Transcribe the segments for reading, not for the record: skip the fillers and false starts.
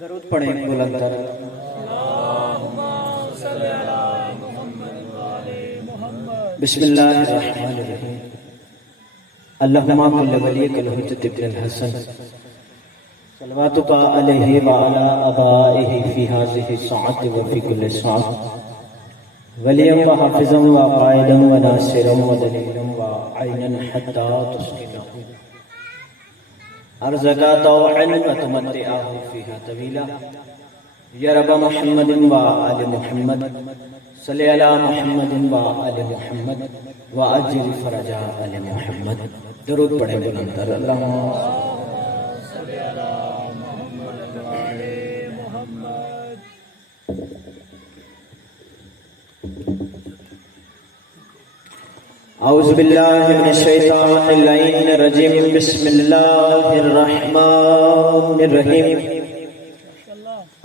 درود پڑھیں بلند تر بسم اللہ الرحمن الرحیم اللہم کل ولیک الحجت ابن الحسن صلواتک علیہ وعلا آبائہ فی هذه الساعة وفی کل ساعة ولیا وحافظا وقائدا وناصرا ودلیلا وعینا حتی تسقنا ارزقا طوعا وتمتعه فيها طويلا یا رب محمد وآل محمد صلی علی محمد وآل محمد وعجل فرج آل محمد درود پڑھیں بلند تر اللہم صلی علی محمد وآل محمد. اعوذ باللہ من الشیطان اللعین الرجیم بسم اللہ الرحمن الرحیم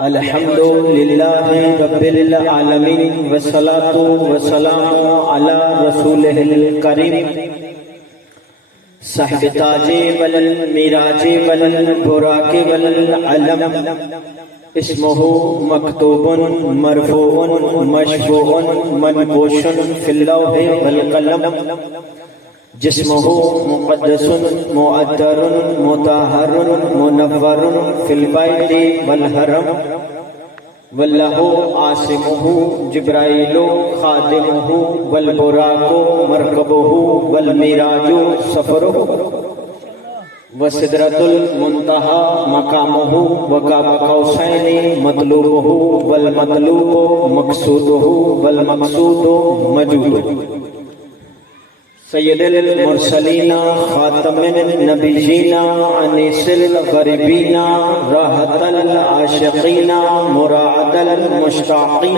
الحمد للہ رب العالمین والصلاة والسلام علی رسولہ الکریم صاحب تاج والمیراج والبراق والعلم اسمہ مکتوب مرفوع مشفوع منقوش فی اللوح والقلم جسمہ مقدس مؤطر مطہر منور فی البیت والحرم واللہ عاصمہ جبرائیل خادمہ والبراق مرکبہ والمیراج سفرہ وسدرۃ المنتہی مقامہ وقاب قوسین مطلوبہ والمطلوب مقصودہ والمقصود مجودہ سید المرسلین خاتم النبیین انیس الغریبین راحت العاشقین مراعد المشتاقین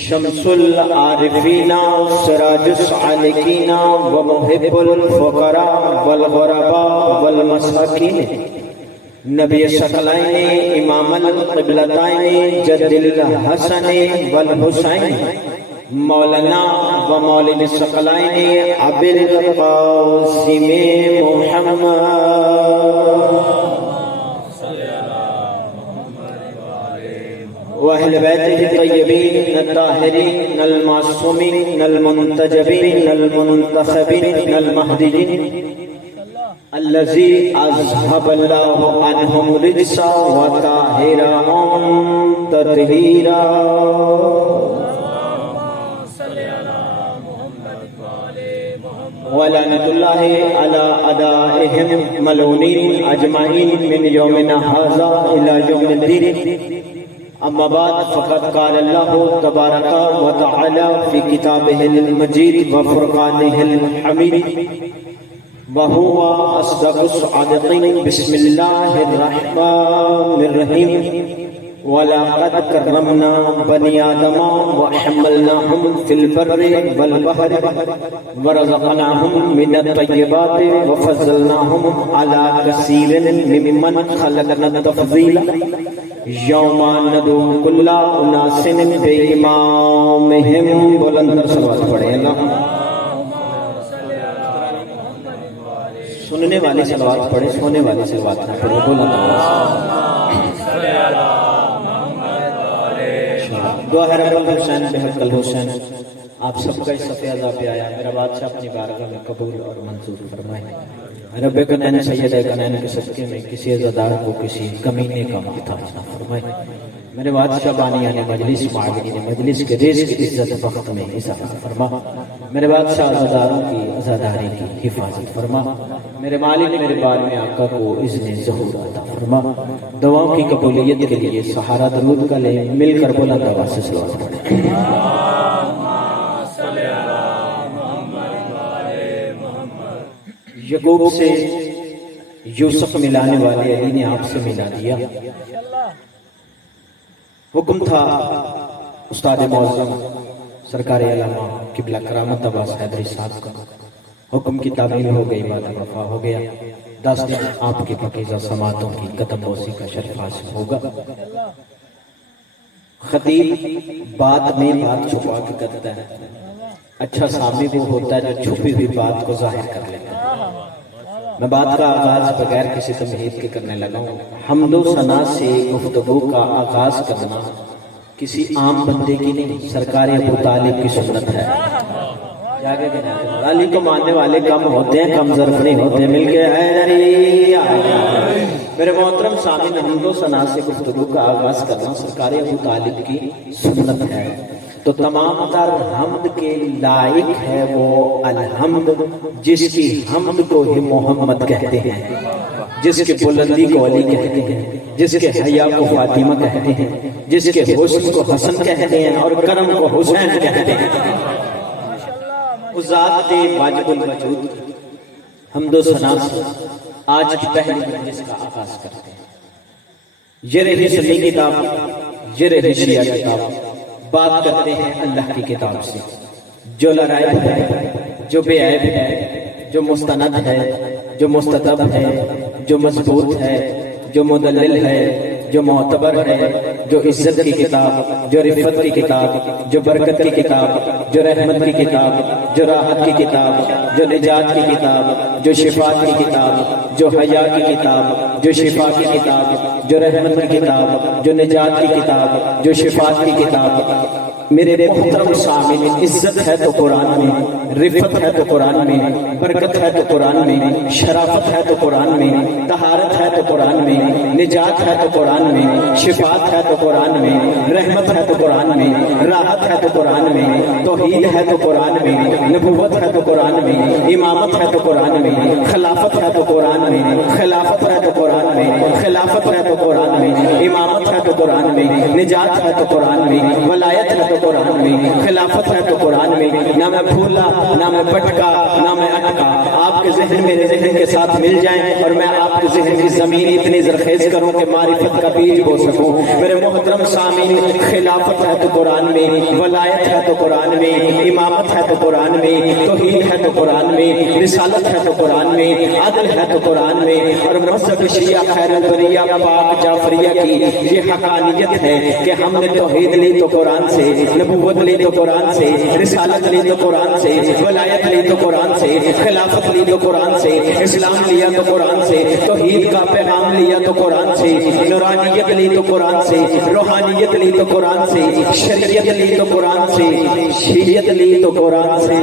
شمس العارفین سراج السالکین ومحب الفقراء والغرباء والمساکین نبی ثقلین امام القبلتین جد الحسن والحسین مولانا و مولد الثقلین ابی القاسم محمد واہل بیتہ الطیبین الطاہرین المعصومین المنتجبین المنتخبین المہدیین الذی اذهب اللہ عنہم الرجس وطہرہم تطہیرا وَلَعْنَةُ اللَّهِ عَلَىٰ أَعْدَائِهِمْ مَلْعُونِينَ أَجْمَعِينَ مِنْ يَوْمِنَا هَٰذَا إِلَىٰ يَوْمِ الدِّينِ أما بعد فقد قال الله تبارك وتعالى في كتابه المجيد وفرقانه الحميد وهو أصدق الصادقين بسم الله الرحمن الرحيم وَلَقَدْ كَرَّمْنَا بَنِي آدَمَ وَحَمَّلْنَاهُمْ فِي الْبَرِّ وَالْبَحْرِ وَرَزَقْنَاهُمْ مِنَ الطَّيِّبَاتِ وَفَضَّلْنَاهُمْ عَلَى كَثِيرٍ مِّمَّنْ خَلَقْنَا تَفْضِيلًا يَوْمَ نَدْعُو كُلَّ أُنَاسٍ بِإِمَامِهِمْ بلند صلوات پڑھیں اللہ سننے والی صلوات پڑھیں سونے والی صلوات نہ پڑھیں بلند دعا ہے رب الحسین بحق الحسین آپ سب کا اس صفحہ عذاب پہ آیا میرا بادشاہ اپنی بارگاہ میں قبول اور منظور فرمائے رب کنین سید کنین کے صدقے میں کسی عزادار کو کسی کمینے کا محتاج نہ فرمائے میرے بادشاہ بانیان مجلس معاونین مجلس کے رزق عزت وقت میں اضافہ فرما میرے بادشاہ عزاداروں کی عزاداری کی حفاظت فرما میرے مالک میرے بال میں آقا کو اذن ظہور عطا فرما دعاؤں کی قبولیت کے لیے سہارا درود کا لے مل کر بلند آواز سے صلوات پڑھیں یعقوب سے یوسف ملانے والے علی نے آپ سے ملا دیا حکم تھا استاد معظم سرکار علامہ قبلہ کرامت عباس حیدری صاحب کا حکم کی تعمیل ہو گئی وعدہ وفا ہو گیا 10 دن آپ کی پاکیزہ سماعتوں کی قدم بوسی کا شرف حاصل ہوگا خطیب بات میں بات چھپا کے کرتا ہے، اچھا سامع وہ ہوتا ہے جو چھپی ہوئی بات کو ظاہر کر لیتا ہے۔ میں بات کا آغاز بغیر کسی تمہید کے کرنے لگا ہوں۔ حمد و ثنا سے گفتگو کا آغاز کرنا کسی عام بندے کی نہیں، سرکار ابو طالب کی سنت ہے۔ علی کو ماننے والے کم ہوتے ہیں، کم ظرف نہیں ہوتے، مل کے حیدری میرے محترم سامعین، حمد و ثنا سے گفتگو کا آغاز کرنا سرکار ابو طالب کی سنت ہے۔ تو تمام تر حمد کے لائق ہے وہ الحمد جس کی حمد کو ہی محمد کہتے ہیں، جس کے بلندی کو علی کہتے ہیں، جس کے حیا کو فاطمہ کہتے ہیں، جس کے حسن کو حسن کہتے ہیں اور کرم کو حسین کہتے ہیں۔ اس ذات واجب الوجود حمد و ثنا سے آج کی پہلی مجلس کا آغاز کرتے ہیں۔ یہ رہی سنی کتاب، یہ رہی شیعہ کتاب، بات کرتے ہیں اللہ کی کتاب سے، جو لرائب ہے، جو بے عیب ہے، جو مستند ہے، جو مستطب ہے، جو مضبوط ہے، جو مدلل ہے، جو معتبر ہے، جو عزت کی کتاب، جو رفت کی کتاب، جو برکت کی کتاب، جو رحمت کی کتاب، جو راحت کی کتاب، جو نجات کی کتاب، جو شفاعت کی کتاب، جو حیا کی کتاب، جو شفا کی کتاب، جو رحمت کی کتاب، جو نجات کی کتاب، جو شفاعت کی کتاب۔ میرے محترم سامعین، عزت ہے تو قرآن میں، رفت ہے تو قرآن میں، برکت ہے تو قرآن میں، شرافت ہے تو قرآن میں، طہارت ہے تو قرآن میں، نجات ہے تو قرآن میں، شفاعت ہے تو قرآن میں، رحمت ہے تو قرآن میں، راحت ہے تو قرآن میں، توحید ہے تو قرآن میں، نبوت ہے تو قرآن میں، امامت ہے تو قرآن میں، خلافت ہے تو قرآن میں، خلافت ہے تو قرآن میں، خلافت ہے تو قرآن میں، امامت ہے تو قرآن میں، نجات ہے تو قرآن میں، ولایت ہے تو قرآن میں، خلافت ہے تو قرآن میں۔ نہ میں بھولا، نہ میں بٹکا، نہ میں اٹکا، آپ کے ذہن میرے ذہن کے ساتھ مل جائیں اور میں آپ کے ذہن کی زمین اتنی زرخیز کروں کہ معرفت کا بیج بو سکوں۔ میرے محترم سامعین، خلافت ہے تو قرآن میں، ولایت ہے تو قرآن میں، امامت ہے تو قرآن میں، توحید ہے تو قرآن میں، رسالت ہے تو قرآن میں، عدل ہے تو قرآن میں، اور مذہب شیعہ خیر البریہ پاک جعفریہ کی یہ حقانیت ہے کہ ہم نے توحید لی تو قرآن سے، نبوت لی تو قرآن سے، رسالت لی تو قرآن سے، ولایت لی تو قرآن سے، خلافت لی تو قرآن سے، اسلام لیا تو قرآن سے، توحید کا پیغام لیا تو قرآن سے، نورانیت لی تو قرآن سے، روحانیت لی تو قرآن سے، شریعت لی تو قرآن سے، شریعت لی تو قرآن سے،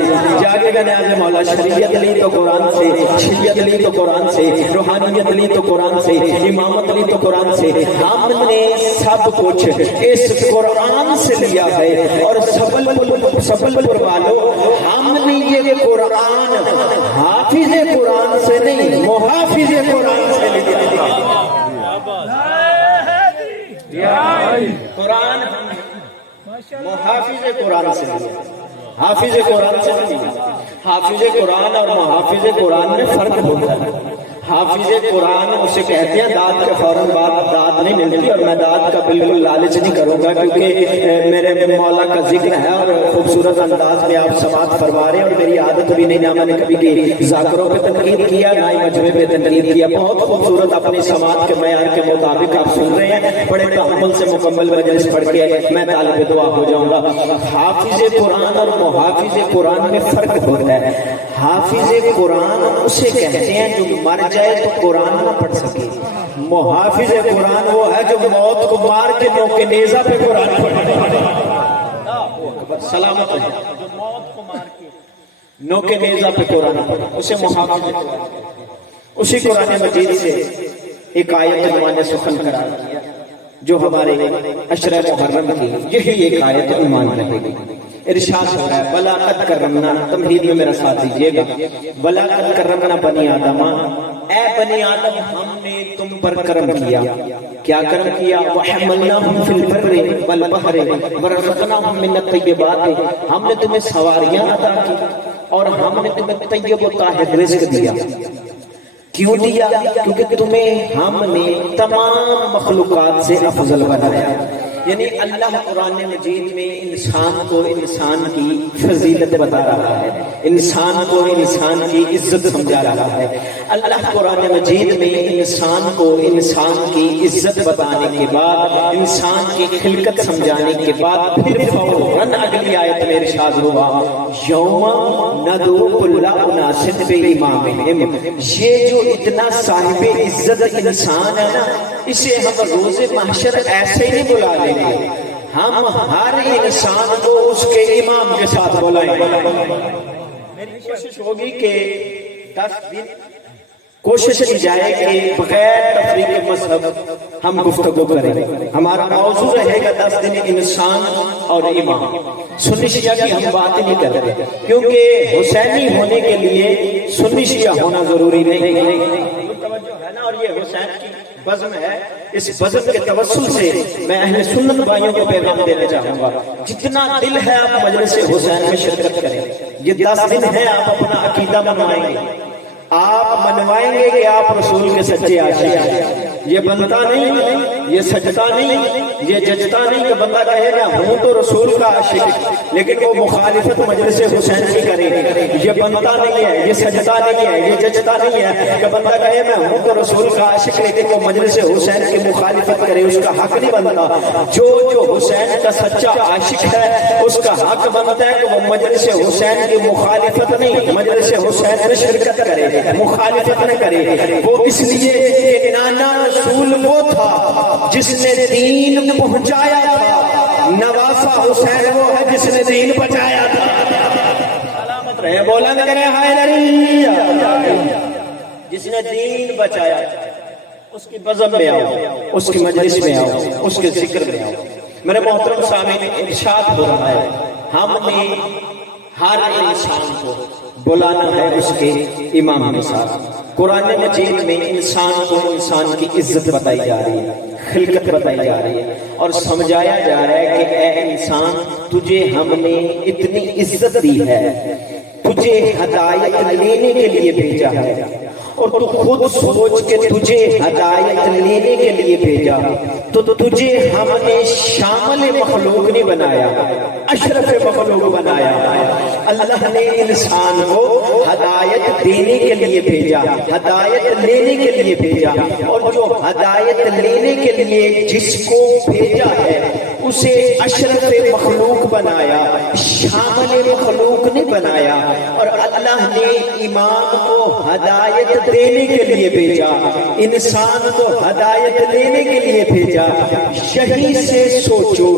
جاگے گا نیاز مولا، شریعت لی تو قرآن سے، شریعت لی تو قرآن سے، روحانیت لی تو قرآن سے، امامت لی تو قرآن سے۔ ہم نے سب کچھ اس قرآن سے لیا ہے، اور سبل پور والو، ہم نے یہ قرآن حافظ قرآن سے نہیں، محافظ قرآن سے لیا۔ قرآن محافظ قرآن سے لیا، حافظ قرآن سے نہیں۔ حافظ قرآن اور محافظ قرآن میں فرق ہوتا ہے۔ حافظ قرآن اسے کہتے ہیں داد کے فوراً بعد داد نہیں ملتی، اور میں داد کا بالکل لالچ نہیں کروں گا کیونکہ میرے مولا کا ذکر ہے اور خوبصورت انداز میں آپ سماعت فرما رہے ہیں، اور میری عادت بھی نہیں، نہ میں نے کبھی کی ذاکروں پہ تنقید کیا، نہ ہی مجموعے پہ تنقید کیا۔ بہت خوبصورت اپنی سماعت کے معیار کے مطابق آپ سن رہے ہیں، بڑے تحمل سے مکمل مجلس پڑھ کے میں طالب دعا ہو جاؤں گا۔ حافظ قرآن اور محافظ قرآن میں فرق ہوتا ہے۔ حافظ قرآن اسے کہتے ہیں جو مر جائے تو قرآن نہ پڑھ سکے، محافظ قرآن وہ ہے جو موت کو مار کے نوکے نیزہ پہ قرآن پڑھے، سلامت ہے، جو موت کو مار کے نوکے نیزہ پہ قرآن پڑھے، اسے محافظ قرآن۔ اسی قرآن مجید سے ایک آیت عنوان نے سخن قرار دیا جو ہمارے عشرہ محرم کی، یہی ایک آیت عنوان رہے گی۔ ارشاد ہو رہا ہے بلا قد کرمنا، تمہید میں میرا ساتھ دیجیے گا، بلا قد کرمنا بنی آدم، اے بنی آدم ہم نے تم پر کرم کیا۔ کیا کرم کیا؟ وحملناہم فی البر والبحر ورزقناہم من الطیبات، ہم نے تمہیں سواریاں عطا کی اور ہم نے تمہیں طیب و طاہر رزق دیا۔ کیوں دیا؟ کیونکہ تمہیں ہم نے تمام مخلوقات سے افضل بنایا۔ یعنی اللہ قرآن مجید میں انسان کو انسان کی فضیلت بتا رہا ہے، انسان کو انسان کی عزت سمجھا رہا ہے۔ اللہ قرآن مجید میں انسان کو انسان کی عزت بتانے کے بعد، انسان کی خلقت سمجھانے کے بعد پھر فوراً اگلی آیت میں ارشاد ہوا یوم ندعو کل اناس بامامہم۔ یہ جو اتنا صاحب عزت انسان ہے نا، اسے ہم روز محشر ایسے ہی نہیں بلا لیں گے، ہم ہر انسان کو اس کے امام کے ساتھ بلائیں گے۔ میری کوشش ہوگی کہ 10 دن کوشش کی جائے کہ بغیر تفریق مذہب ہم گفتگو کریں۔ ہمارا موضوع رہے گا 10 دن انسان اور امام۔ سنی شیعہ کی ہم بات نہیں کرتے، کیونکہ حسینی ہونے کے لیے سنی شیعہ ہونا ضروری نہیں ہے نا، اور یہ حسین کی بزم ہے، اس بزم کے توسل سے میں اہل سنت بھائیوں کو پیغام دینا چاہوں گا، جتنا دل ہے آپ مجلس حسین میں شرکت کریں۔ یہ 10 دن ہے، آپ اپنا عقیدہ منوائیں گے، آپ منوائیں گے کہ آپ رسول کے سچے عاشق ہیں۔ یہ بنتا نہیں، یہ سجتا نہیں، یہ ججتا نہیں کہ بندہ کہے گا ہوں تو رسول کا عاشق لیکن وہ مخالفت مجلس حسین کی کرے۔ یہ بنتا نہیں ہے، یہ سجتا نہیں ہے، یہ ججتا نہیں ہے کہ بندہ کہے میں ہوں تو رسول کا عاشق لیکن وہ مجلس حسین کی مخالفت کرے، اس کا حق نہیں بنتا۔ جو حسین کا سچا عاشق ہے اس کا حق بنتا ہے کہ وہ مجلس حسین کی مخالفت نہیں، مجلس حسین میں شرکت کرے، مخالفت نہ کرے۔ وہ اس لیے کہ نانا رسول وہ تھا جس نے دین پہنچایا تھا، نواسا حسین وہ ہے جس نے دین بچایا تھا۔ سلامت رہے، بولند کرے حیدری، جس نے دین بچایا تھا اس کی بزم میں آؤ، اس کی مجلس میں آؤ، اس کے ذکر میں آؤ۔ میرے محترم سامعین، ارشاد ہو رہا ہے ہم نے ہر انسان کو بلانا ہے اس کے امام کے ساتھ۔ قرآن مجید میں انسان کو انسان کی عزت بتائی جا رہی ہے، خلقت بتائی جا رہی ہے اور سمجھایا جا رہا ہے کہ اے انسان تجھے ہم نے اتنی عزت دی ہے، تجھے ہدایت لینے کے لیے بھیجا ہے، اور تو خود سوچ کے تجھے ہدایت لینے کے لیے بھیجا تو تجھے ہم نے شامل مخلوق نہیں بنایا، اشرف مخلوق بنایا۔ اللہ نے انسان کو ہدایت دینے کے لیے بھیجا، ہدایت لینے کے لیے بھیجا، اور جو ہدایت لینے کے لیے جس کو بھیجا ہے اسے اشرف مخلوق بنایا، شامل مخلوق نہیں بنایا۔ اور اللہ نے امام کو ہدایت دینے کے لیے بھیجا، انسان کو ہدایت لینے کے لیے بھیجا۔ یہی سے سوچو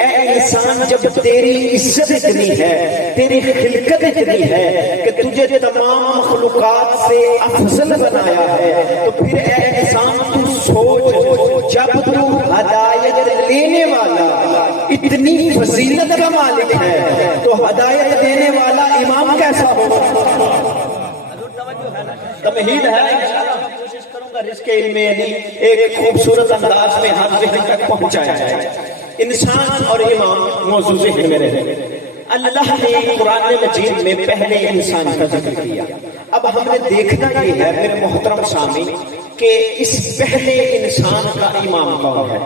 اے انسان، جب تیری عزت اتنی ہے، تیری خلقت اتنی ہے کہ تجھے تمام مخلوقات سے افضل بنایا ہے، تو پھر اے انسان تو سوچ جب تو ہدایت لینے والا اتنی فضیلت کا مالک ہے تو ہدایت دینے والا امام کیسا ہوگا؟ تمہید ہے، انشاءاللہ کوشش کروں گا رزق علم یعنی ایک خوبصورت انداز میں ہم ذہن تک پہنچایا جائے۔ انسان اور امام موضوع ذہن میں رہے۔ اللہ نے قرآن مجید میں پہلے انسان کا ذکر کیا۔ اب ہم نے دیکھنا یہ ہے میرے محترم سامعین کہ اس پہلے انسان کا امام کون ہے؟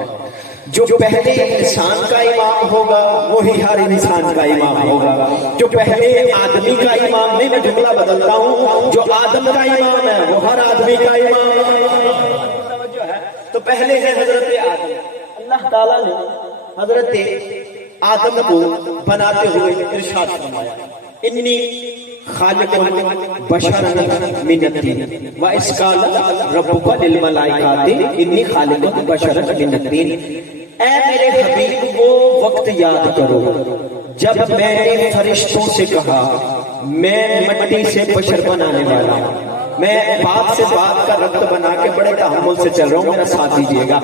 جو پہلے انسان کا امام ہوگا وہی ہر انسان کا امام ہوگا۔ جو پہلے آدمی کا امام نہیں، میں جملہ بدلتا ہوں، جو آدم کا امام ہے وہ ہر آدمی کا امام ہے۔ تو پہلے ہے حضرت آدم۔ اللہ تعالیٰ نے حضرت آدم کو بناتے ہوئے ارشاد فرمایا انی خالق بشرا من الطین وَإِذْ قَالَ رَبُّكَ لِلْمَلَائِكَةِ انی خالق بشرا من الطین۔ اے میرے حبیب وہ وقت یاد کرو جب میں نے فرشتوں سے کہا میں مٹی سے بشر بنانے والا ہوں، میں بات سے بات کا ربط بنا کے بڑے تحمل سے چل رہا ہوں، میرا ساتھ دیجیے گا۔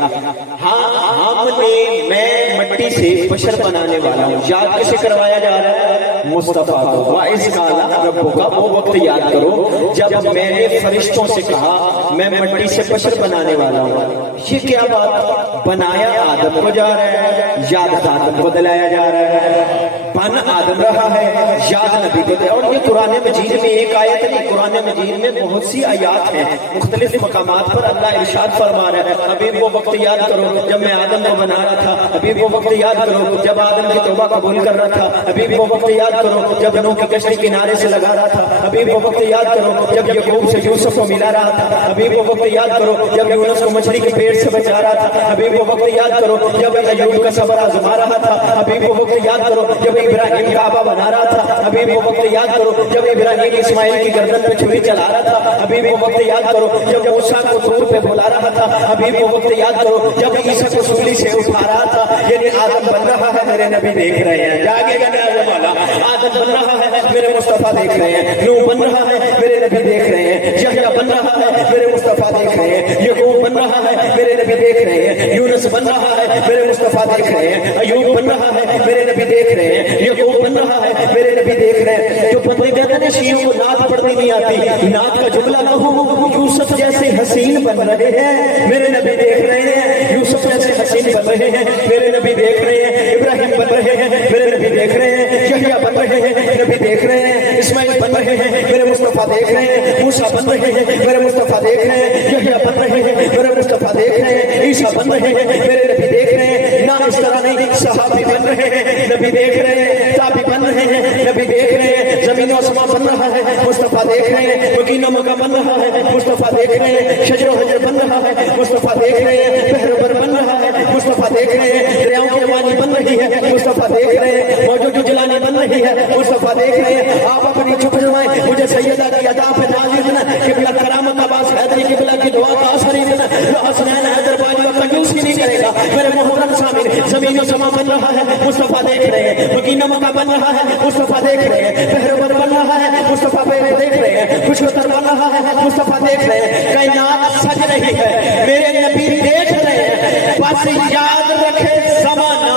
میں مٹی سے بشر بنانے والا ہوں، یاد کسے کروایا جا رہا ہے؟ مصطفیٰ کو۔ وَإِذْ قَالَ رَبُّكَ وہ وقت یاد کرو جب میں نے فرشتوں سے کہا میں مٹی سے بشر بنانے والا ہوں۔ یہ کیا بات؟ بنایا آدم کو جا رہا ہے، یاد آدم کو دلایا جا رہا ہے، بن آدم رہا ہے یاد نبی کو دے. اور یہ قرآن مجید میں ایک آیت نہیں, قرآن مجید میں بہت سی آیات ہیں, مختلف مقامات پر اللہ ارشاد فرما رہا ہے حبیب وہ وقت یاد کرو جب میں آدم کو بنا رہا تھا, حبیب وہ وقت یاد کرو جب آدم کی توبہ قبول کر رہا تھا, حبیب وہ وقت یاد کرو جب نوح کی کشتی کنارے سے لگا رہا تھا, حبیب وہ وقت یاد کرو جب یعقوب سے یوسف کو ملا رہا تھا, حبیب وہ وقت یاد کرو جب یونس کو مچھلی کے پیٹ سے بچا رہا تھا, حبیب وہ وقت یاد کرو جب ایوب کا صبر آزما رہا تھا, حبیب وہ وقت یاد کرو جب ابراہیم کعبہ بنا رہا تھا, حبیب وہ وقت یاد کرو جب ابراہیم اسماعیل کی گردن پہ چھری چلا رہا تھا, حبیب وہ وقت یاد کرو جب موسیٰ کو طور پہ بلا رہا تھا, حبیب وہ وقت یاد کرو جب عیسیٰ کو سولی سے اٹھا رہا تھا. یعنی آدم بن رہا ہے میرے نبی دیکھ رہے ہیں, جاگے گا نعرہ والا, آدم بن رہا ہے میرے مصطفیٰ دیکھ رہے ہیں, نوح بن رہا ہے میرے نبی دیکھ رہے ہیں, یحییٰ بن رہا ہے میرے مصطفیٰ دیکھ رہے ہیں, یعقوب بن رہا ہے میرے نبی دیکھ رہے ہیں, یونس بن رہا ہے میرے مصطفیٰ دیکھ رہے ہیں, ایوب بن رہا ہے میرے نبی دیکھ رہے ہیں, یعقوب بن رہا ہے میرے نبی دیکھ رہے ہیں. جو بندے کہتے ہیں شیعوں کو نعت پڑھنی نہیں آتی, نعت کا جملہ کہوں یوسف جیسے حسین بن رہے ہیں میرے نبی دیکھ رہے ہیں, یوسف جیسے حسین بن رہے ہیں میرے نبی دیکھ رہے ہیں, ابراہیم بن رہے ہیں میرے نبی دیکھ رہے ہیں, یحییٰ بن رہے ہیں نبی دیکھ رہے ہیں, اسماعیل بن رہے ہیں میرے مصطفیٰ دیکھ رہے ہیں, موسیٰ بن رہے ہیں میرے مصطفیٰ دیکھ رہے ہیں, یحییٰ بن رہے ہیں میرے مصطفیٰ دیکھ رہے ہیں, عیسیٰ بن رہے ہیں میرے نبی دیکھ رہے ہیں. نہ اس طرح نہیں, صحابی بن رہے ہیں نبی دیکھ رہے ہیں, تابعی بن رہے ہیں نبی دیکھ رہے ہیں, زمین و آسمان بن رہا ہے مصطفیٰ دیکھ رہے ہیں, مکین و مکہ بن رہا ہے مصطفیٰ دیکھ رہے ہیں, شجر و حجر بن رہا ہے مصطفیٰ دیکھ رہے ہیں, بحر بر بن رہا ہے مصطفیٰ دیکھ رہے ہیں, دریاؤں کی روانی بن رہی ہے مصطفیٰ دیکھ رہے ہیں, موجود جلانی بن رہی ہے مصطفیٰ دیکھ رہے ہیں. آپ اپنی چپ جمائیں, مجھے سیدہ کی عطا پہ نازل دینا, قبلہ کرامت عباس حیدری قبلہ کی دعا کا اثر ہی دینا, حسنین حیدر باجی و کنجوس ہی نہیں کرے گا. میرے محترم سامنے زمین و سما بن رہا ہے مصطفیٰ دیکھ رہے ہیں, مکین مکہ بن رہا ہے مصطفیٰ دیکھ رہے ہیں, بحر بر بن رہا ہے مصطفیٰ دیکھ رہے ہیں, خوشبتر بن رہا ہے مصطفیٰ دیکھ رہے ہیں. کائنات سج رہی ہے میرے نبی دیکھ رہے ہیں. بس یاد رکھے زمانہ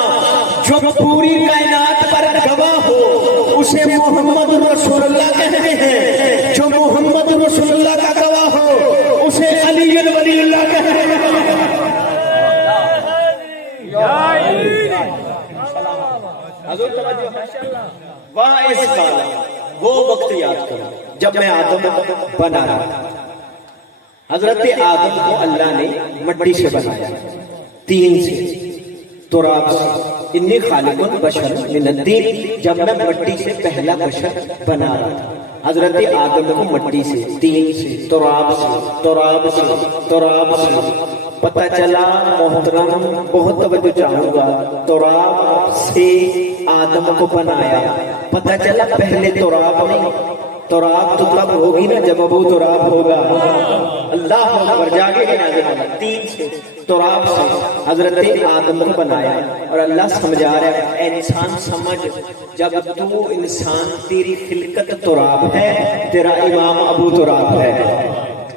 جو پوری کائنات پر گواہ ہو اسے محمد رسول اللہ کہتے ہیں, جو محمد رسول اللہ کا گواہ ہو اسے علی ولی اللہ کہتے ہیں. وہ وقت یاد کرو جب میں آدم بنا رہا تھا. حضرت آدم کو اللہ نے مٹی سے بنایا, تین سے, تراب سے. انی خالق بشر من الطین, جب میں مٹی سے پہلا بشر بنا رہا تھا. حضرت آدم کو مٹی سے, تین سے, تراب سے, تراب سے, تراب سے. پتہ چلا محترم, بہت توجہ چاہوں گا, تراب سے آدم کو بنایا. پتہ چلا پہلے تراب نہیں, تراب تو تب ہوگی نا جب ابو تراب ہوگا. اللہ اکبر, جاگے گا نا. تین سے, تراب سے حضرت آدم کو بنایا. اور اللہ سمجھا رہا ہے اے انسان سمجھ, جب تو انسان تیری خلقت تراب ہے, تیرا امام ابو تراب ہے.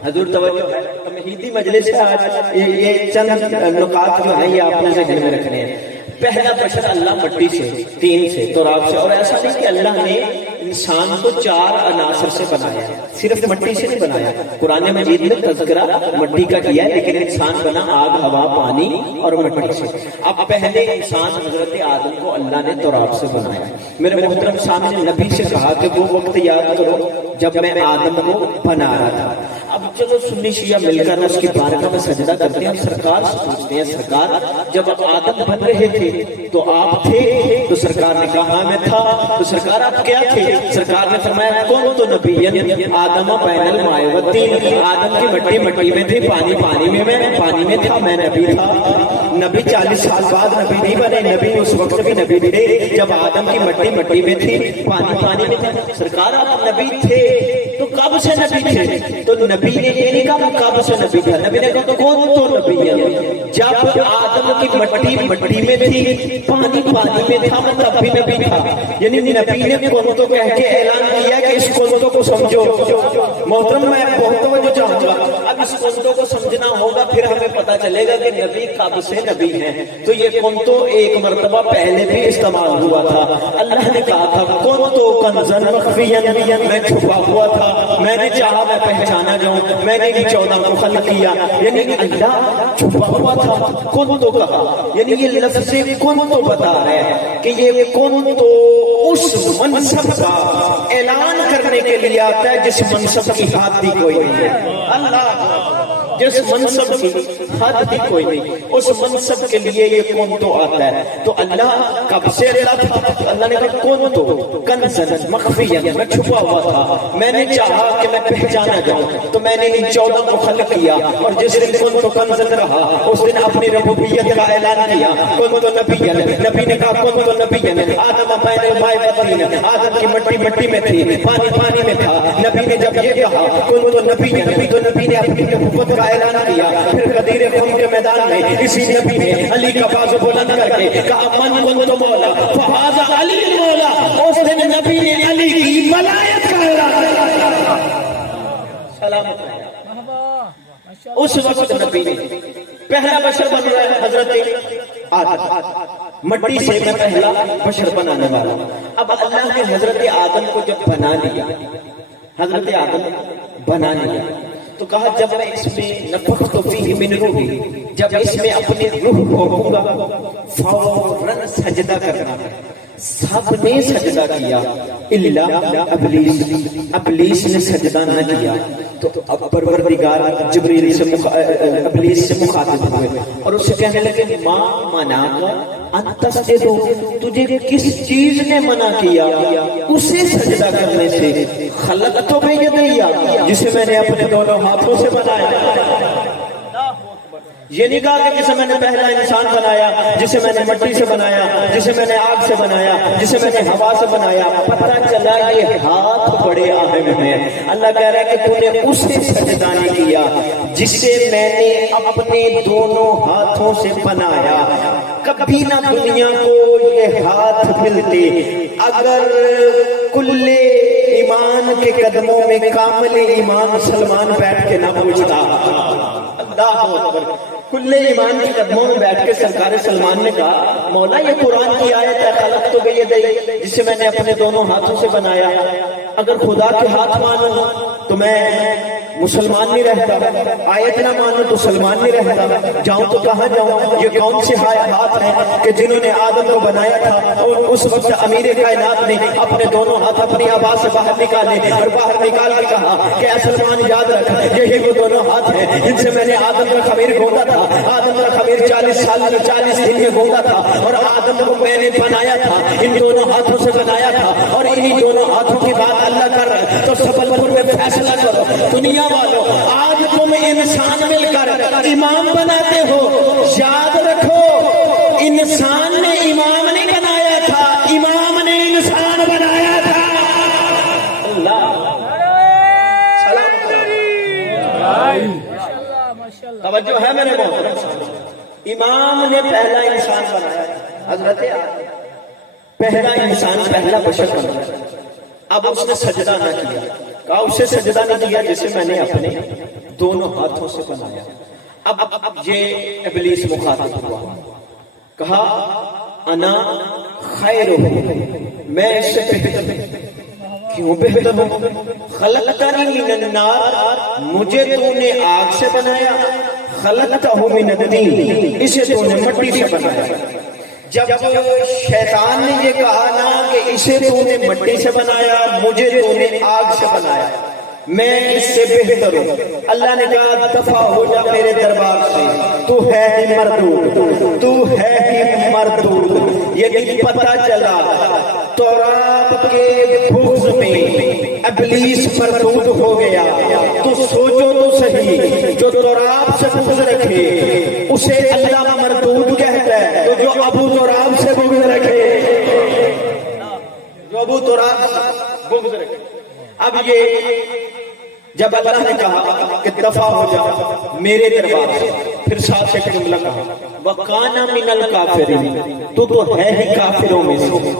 حضور توجہ ہے, تمہیدی مجلس ہے آج, یہ چند نکات جو ہیں یہ آپ نے ذہن میں رکھنے ہیں. پہلا بشر اللہ مٹی سے, تین سے, تراب سے. اور ایسا نہیں کہ اللہ نے انسان کو چار عناصر سے بنایا, صرف مٹی سے نہیں بنایا. قرآن مجید میں تذکرہ مٹی کا کیا ہے, لیکن انسان بنا آگ, ہوا, پانی اور مٹی سے. اب پہلے انسان حضرت آدم کو اللہ نے تراب سے بنایا. میرے محترم سامنے نبی سے کہا کہ وہ وقت یاد کرو جب میں آدم کو بنا رہا تھا. اب چلو سنی شیعہ مل کر اس کی بارگاہ میں سجدہ کرتے ہیں, سرکار سے پوچھتے ہیں سرکار جب آدم بن رہے تھے تو آپ تھے؟ تو سرکار نے کہا میں تھا. تو سرکار آپ کیا تھے؟ سرکار نے فرمایا کون تو نبی آدم بین الماء والطین, آدم کی مٹی مٹی میں تھی, پانی پانی میں پانی میں تھا, میں نبی تھا. نبی 40 سال بعد نبی نہیں بنے, نبی اس وقت بھی نبی تھے جب آدم کی مٹی مٹی میں تھی, پانی پانی میں تھا. سرکار آپ نبی تھے تو کب سے نبی تھے؟ تو نبی نے یہ نہیں کہا کب سے نبی تھا, نبی نے کہا تو کون تو نبی ہے؟ جب آدم کی مٹی مٹی میں تھی, پانی پانی میں تھا, میں تب بھی نبی تھا. یعنی نبی نے کون تو کہہ کے اعلان کیا کہ اس کون کو سمجھو. محترم میں بہت توجہ چاہوں گا, اب اس کون کو سمجھنا ہوگا, پھر ہمیں پتا چلے گا کہ نبی کب سے نبی ہیں. تو یہ کون تو ایک مرتبہ پہلے بھی استعمال ہوا تھا. اللہ نے کہا تھا کون تو کنزن مخفیا, میں چھپا ہوا تھا, میں نے چاہا میں پہچانا جاؤں, میں نے 14 کو خلق کیا. یعنی اللہ چھپا ہوا تھا, کون تو کہا. یعنی یہ لفظ کون تو بتا رہے ہیں کہ یہ کون تو اس منصب کا اعلان کرنے کے لیے آتا ہے جس منصب کی حد بھی کوئی نہیں ہے. اللہ، جس منصب کی حد بھی کوئی نہیں، اس منصب کے لیے یہ کون تو آتا ہے. تو اللہ کب سے اللہ تھا؟ اللہ نے کہا کون تو کنزن مخفیًا، میں چھپا ہوا تھا، میں نے چاہا کہ میں پہچانا جاؤں تو میں نے ان 14 کو خلق کیا. اور جس دن کون تو کنزن رہا اس دن اپنی ربوبیت کا اعلان کیا. کون تو نبی، نبی نے کہا کون تو نبی، آدم بین الماء والطین، آدم کی مٹی مٹی میں تھی، پانی پانی میں تھا. نبی نے جب یہ کہا کون تو نبی، تو نبی نے اپنی نبوت کا اعلان کیا. پھر غدیر خون کے میدان میں اسی نبی نے علی کا بازو بلند کر کے کہا من کن تو مولا فہذا علی مولا. اس دن نبی نے علی کی ولایت کا اعلان کیا. سلامت رہے. اس وقت نبی نے پہلا بشر بن رہا ہے حضرت آدم، مٹی سے میں پہلا بشر بنانے والا. اب اللہ نے حضرت آدم کو جب بنا لیا، حضرت آدم بنا لیا تو کہا جب میں اس میں نفخت فیہ من روحی، جب اس میں اپنی روح بھونکوں گا فوراً سجدہ کرنا. سب نے سجدہ کیا الا ابلیس، ابلیس نے سجدہ نہ کیا. تو اب پروردگار جبریل سے ابلیس سے مخاطب ہوئے اور اس سے کہنے لگے ما منعک ان تسجد، تجھے کس چیز نے منع کیا اسے سجدہ کرنے سے؟ خلقت بیدی، جسے میں نے اپنے دونوں ہاتھوں سے بنایا. یہ نہیں کہا کہ جسے میں نے پہلا انسان بنایا، جسے میں نے مٹی سے بنایا، جسے میں نے آگ سے بنایا، جسے میں نے ہوا سے بنایا. پتہ چلا یہ ہاتھ بڑے اہم ہیں. اللہ کہہ رہا ہے کہ تو نے اسے سجدہ نہیں کیا جسے میں نے اپنے دونوں ہاتھوں سے بنایا. کبھی نہ دنیا کو یہ ہاتھ ملتے اگر کل ایمان کے قدموں میں کامل ایمان سلمان بیٹھ کے نہ پوچھتا. اللہ اکبر. کل ایمان کے قدموں میں بیٹھ کے سرکار سلمان نے کہا مولا یہ قرآن کی آیت ہے خلقت بیدی، جسے میں نے اپنے دونوں ہاتھوں سے بنایا. اگر خدا کے ہاتھ مانو تو میں مسلمان نہیں رہتا، آیت نہ مانو تو سلمان نہیں رہتا. جاؤں تو کہاں جاؤں؟ یہ کون سے ہاتھ ہیں کہ جنہوں نے آدم کو بنایا تھا اور اس وقت امیر کائنات نے اپنے دونوں ہاتھ اپنی آواز سے باہر نکالے اور باہر نکال کے کہا کہ اے سلمان یاد رکھ یہی وہ دونوں ہاتھ ہیں جن سے میں نے آدم کا خمیر گوندا تھا. آدم کا خمیر 40 سال میں 40 دن میں گوندا تھا اور آدم کو میں نے بنایا تھا، ان دونوں ہاتھوں سے بنایا تھا. اور انہی دونوں ہاتھوں کی بات اللہ کر رہا ہے. تو سبلپور میں فیصلہ کرو دنیا والوں، آج تم انسان مل کر امام بناتے ہو. یاد رکھو انسان نے امام نہیں بنایا تھا، امام نے انسان بنایا تھا. اللہ توجہ ہے میرے محترم. امام نے پہلا انسان بنایا تھا، حضرت پہلا انسان پہلا بشر بنایا. اب اس نے سجدہ نہ کیا، کہا اسے سجدہ نہیں کیا جسے میں نے اپنے دونوں ہاتھوں سے بنایا. اب یہ ابلیس مخاطب ہوا، کہا انا خیر ہوں، میں اس سے بہتر ہوں. کیوں بہتر ہوں؟ خلقتنی من النار، مجھے تو نے آگ سے بنایا. خلقتہ من الطین، اسے تو نے مٹی سے بنایا. جب شیطان نے یہ کہا نا کہ اسے تو نے مٹی سے بنایا مجھے تو نے آگ سے بنایا، میں اس سے بہتر ہوں. اللہ نے کہا دفع ہو جا میرے دربار سے، تو ہے ہی مردود، تو ہے ہی مردود. یہ پتہ چلا تورات کے بغض میں ابلیس مردود ہو گیا. تو سوچو تو صحیح، جو تورات سے بغض رکھے اسے اللہ مردود کہتا ہے، تو جو ابو تورات سے بغض رکھے، جو ابو تورات سے بغض رکھے. اب یہ جب اللہ نے کہا کہ دفع ہو جا میرے دربار سے، پھر ساتھ سے جملہ کہا وَقَانَ مِنَ الْكَافِرِينَ، تو ہے ہی کافروں میں سے.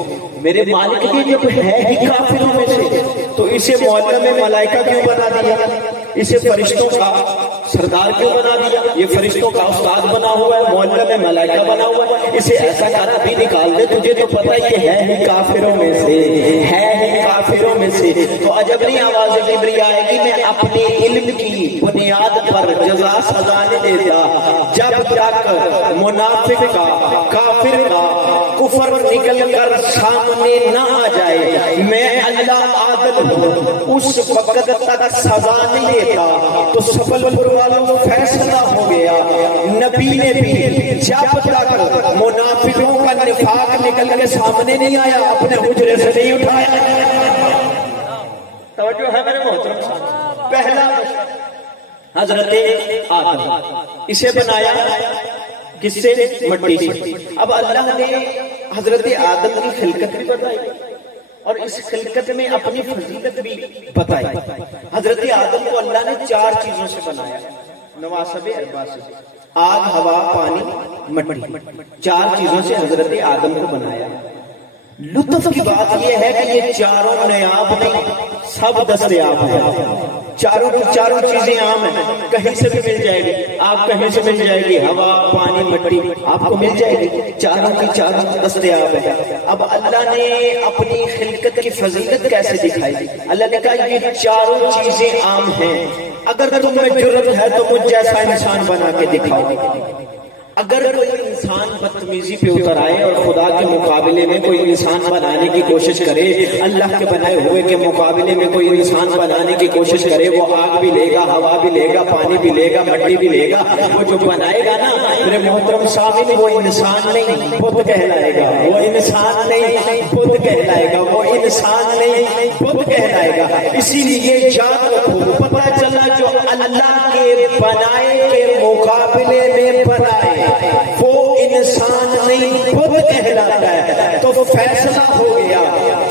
میرے مالک کی جب ہے ہی کافروں میں سے تو اسے معلم میں ملائکہ کیوں بنا دیا؟ اسے فرشتوں کا سردار کیوں بنا دیا؟ یہ فرشتوں کا استاد بنا ہوا ہے، معلم میں ملائکہ بنا ہوا ہے. اسے ایسا کہا بھی نکال دے، تجھے تو پتہ یہ ہے ہی کافروں میں سے، ہے ہی کافروں میں سے. تو عجبنی آواز جبری آئے گی میں اپنے علم کی بنیاد پر جزا سزا نہیں دیتا جب تک منافق کا، کافر کا، کفر نکل کر سامنے نہ آ جائے، میں اللہ عادل ہوں، اس وقت تک سزا نہیں دیتا۔ تو سبل پور والوں فیصلہ ہو گیا، نبی نے بھی جب تک منافقوں کا نفاق نکل کے سامنے نہیں آیا اپنے حجرے سے نہیں اٹھایا۔ توجہ ہے میرے محترم صاحب، پہلا حضرت آدم، اسے بنایا کس سے؟ مٹی سے۔ اب اللہ نے حضرت آدم کی خلقت بھی بتائی اور اس خلقت میں اپنی فضیلت بھی بتائی۔ حضرت آدم کو اللہ نے 4 چیزوں سے بنایا، نواسب اربع سے، آگ، ہوا، پانی، مٹی، 4 چیزوں سے حضرت آدم کو بنایا۔ لطف کی بات یہ ہے کہ یہ چاروں نایاب نہیں، سب دستیاب ہے، چاروں کی چاروں چیزیں عام ہیں، کہیں سے بھی مل جائے گی، آپ کہیں سے مل جائے گی، ہوا، پانی، مٹی آپ کو مل جائے گی، چاروں کی چاروں دستیاب ہے۔ اب اللہ نے اپنی خلقت کی فضیلت کیسے دکھائی؟ اللہ نے کہا یہ چاروں چیزیں عام ہیں، اگر تم میں جرأت ہے تو مجھ جیسا انسان بنا کے دکھاؤ۔ اگر کوئی انسان بدتمیزی پہ اتر آئے اور خدا کے مقابلے میں کوئی انسان بنانے کی کوشش کرے، اللہ کے بنائے ہوئے کے مقابلے میں کوئی انسان بنانے کی کوشش کرے، وہ آگ بھی لے گا، ہوا بھی لے گا، پانی بھی لے گا، مٹی بھی لے گا، وہ جو بنائے گا نا میرے محترم سامعین، وہ انسان نہیں بت کہلائے گا، وہ انسان نہیں بت کہلائے گا، وہ انسان نہیں بت کہلائے گا۔ اسی لیے یاد رکھو، پتہ چلا جو اللہ کے بنائے کے مقابلے میں بنائے وہ انسان نہیں بت کہلاتا ہے۔ تو فیصلہ ہو گیا،